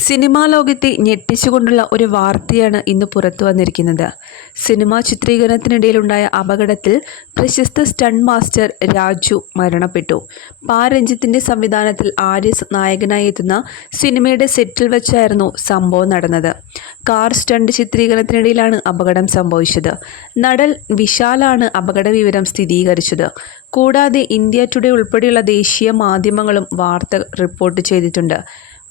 Cinema ലോകത്തെ ഞെട്ടിച്ചുകൊണ്ടുള്ള ഒരു വാർത്തയാണ് ഇന്ന് പുറത്തു വന്നിരിക്കുന്നത്. സിനിമാ ചിത്രീകരണത്തിനിടയിലുണ്ടായ അപകടത്തിൽ പ്രശസ്ത സ്റ്റണ്ട് മാസ്റ്റർ രാജു മരണപ്പെട്ടു. രഞ്ജിത്തിന്റെ സംവിധാനത്തിൽ ആര്യസ് നായകനായി എത്തുന്ന സിനിമയുടെ സെറ്റിൽ വെച്ചായിരുന്നു സംഭവം നടന്നത്. കാർ സ്റ്റണ്ട് ചിത്രീകരണത്തിനിടയിലാണ് അപകടം സംഭവിച്ചത്. നടൻ വിശാലാണ് അപകട വിവരം സ്ഥിരീകരിച്ചത്. കൂടാതെ ഇന്ത്യ ടുഡേ ഉൾപ്പെടെയുള്ള ദേശീയ മാധ്യമങ്ങളും വാർത്ത റിപ്പോർട്ട് ചെയ്തിട്ടുണ്ട്.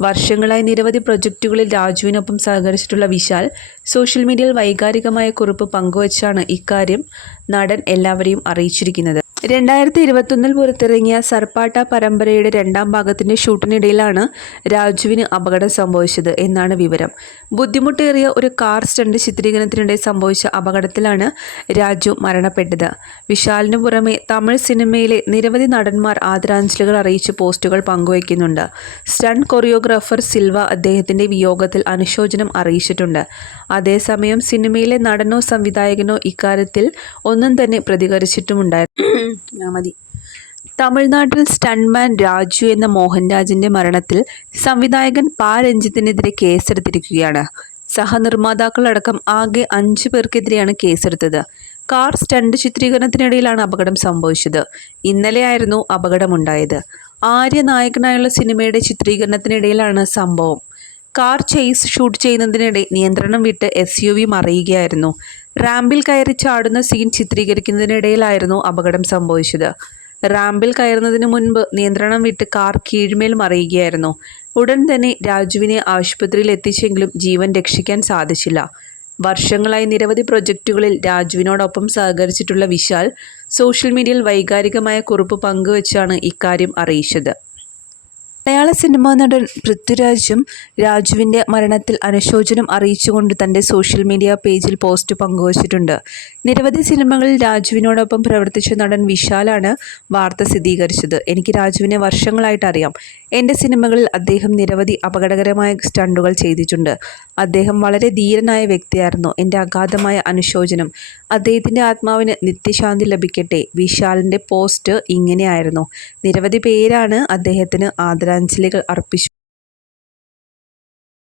വർഷങ്ങളായി നിരവധി പ്രൊജക്റ്റുകളിൽ രാജുവിനൊപ്പം സഹകരിച്ചിട്ടുള്ള വിശാൽ സോഷ്യൽ മീഡിയയിൽ വൈകാരികമായ കുറിപ്പ് പങ്കുവച്ചാണ് ഇക്കാര്യം നടൻ എല്ലാവരെയും അറിയിച്ചിരിക്കുന്നത്. 2021 പുറത്തിറങ്ങിയ സർപ്പാട്ട പരമ്പരയുടെ 2ാം ഭാഗത്തിൻ്റെ ഷൂട്ടിനിടയിലാണ് രാജുവിന് അപകടം സംഭവിച്ചത് എന്നാണ് വിവരം. ബുദ്ധിമുട്ടേറിയ ഒരു കാർ സ്റ്റണ്ട് ചിത്രീകരണത്തിനിടെ സംഭവിച്ച അപകടത്തിലാണ് രാജു മരണപ്പെട്ടത്. വിശാലിന് പുറമെ തമിഴ് സിനിമയിലെ നിരവധി നടന്മാർ ആദരാഞ്ജലികൾ അറിയിച്ച് പോസ്റ്റുകൾ പങ്കുവയ്ക്കുന്നുണ്ട്. സ്റ്റണ്ട് കൊറിയോഗ്രാഫർ സിൽവ അദ്ദേഹത്തിൻ്റെ വിയോഗത്തിൽ അനുശോചനം അറിയിച്ചിട്ടുണ്ട്. അതേസമയം സിനിമയിലെ നടനോ സംവിധായകനോ ഇക്കാര്യത്തിൽ ഒന്നും തന്നെ പ്രതികരിച്ചിട്ടുമുണ്ടായിരുന്നു. തമിഴ്നാട്ടിൽ സ്റ്റണ്ട്മാൻ രാജു എന്ന മോഹൻരാജിന്റെ മരണത്തിൽ സംവിധായകൻ രഞ്ജിത്തിനെതിരെ കേസെടുത്തിരിക്കുകയാണ്. സഹനിർമ്മാതാക്കളടക്കം ആകെ 5 പേർക്കെതിരെയാണ് കേസെടുത്തത്. കാർ സ്റ്റണ്ട് ചിത്രീകരണത്തിനിടയിലാണ് അപകടം സംഭവിച്ചത്. ഇന്നലെയായിരുന്നു അപകടമുണ്ടായത്. ആര്യ നായകനായുള്ള സിനിമയുടെ ചിത്രീകരണത്തിനിടയിലാണ് സംഭവം. കാർ ചേസ് ഷൂട്ട് ചെയ്യുന്നതിനിടെ നിയന്ത്രണം വിട്ട് SUV മറിയുകയായിരുന്നു. റാമ്പിൽ കയറി ചാടുന്ന സീൻ ചിത്രീകരിക്കുന്നതിനിടയിലായിരുന്നു അപകടം സംഭവിച്ചത്. റാമ്പിൽ കയറുന്നതിന് മുൻപ് നിയന്ത്രണം വിട്ട് കാർ കീഴ്മേൽ മറിയുകയായിരുന്നു. ഉടൻ തന്നെ രാജുവിനെ ആശുപത്രിയിൽ എത്തിച്ചെങ്കിലും ജീവൻ രക്ഷിക്കാൻ സാധിച്ചില്ല. വർഷങ്ങളായി നിരവധി പ്രൊജക്റ്റുകളിൽ രാജുവിനോടൊപ്പം സഹകരിച്ചിട്ടുള്ള വിശാൽ സോഷ്യൽ മീഡിയയിൽ വൈകാരികമായ കുറിപ്പ് പങ്കുവച്ചാണ് ഇക്കാര്യം അറിയിച്ചത്. മലയാള സിനിമാ നടൻ പൃഥ്വിരാജും രാജുവിൻ്റെ മരണത്തിൽ അനുശോചനം അറിയിച്ചുകൊണ്ട് തൻ്റെ സോഷ്യൽ മീഡിയ പേജിൽ പോസ്റ്റ് പങ്കുവച്ചിട്ടുണ്ട്. നിരവധി സിനിമകളിൽ രാജുവിനോടൊപ്പം പ്രവർത്തിച്ച നടൻ വിശാലാണ് വാർത്ത സ്ഥിരീകരിച്ചത്. എനിക്ക് രാജുവിനെ വർഷങ്ങളായിട്ട് അറിയാം. എൻ്റെ സിനിമകളിൽ അദ്ദേഹം നിരവധി അപകടകരമായ സ്റ്റണ്ടുകൾ ചെയ്തിട്ടുണ്ട്. അദ്ദേഹം വളരെ ധീരനായ വ്യക്തിയായിരുന്നു. എൻ്റെ അഗാധമായ അനുശോചനം. അദ്ദേഹത്തിൻ്റെ ആത്മാവിന് നിത്യശാന്തി ലഭിക്കട്ടെ. വിശാലിൻ്റെ പോസ്റ്റ് ഇങ്ങനെയായിരുന്നു. നിരവധി പേരാണ് അദ്ദേഹത്തിന് ആദരാഞ്ജലികൾ അർപ്പിച്ചു.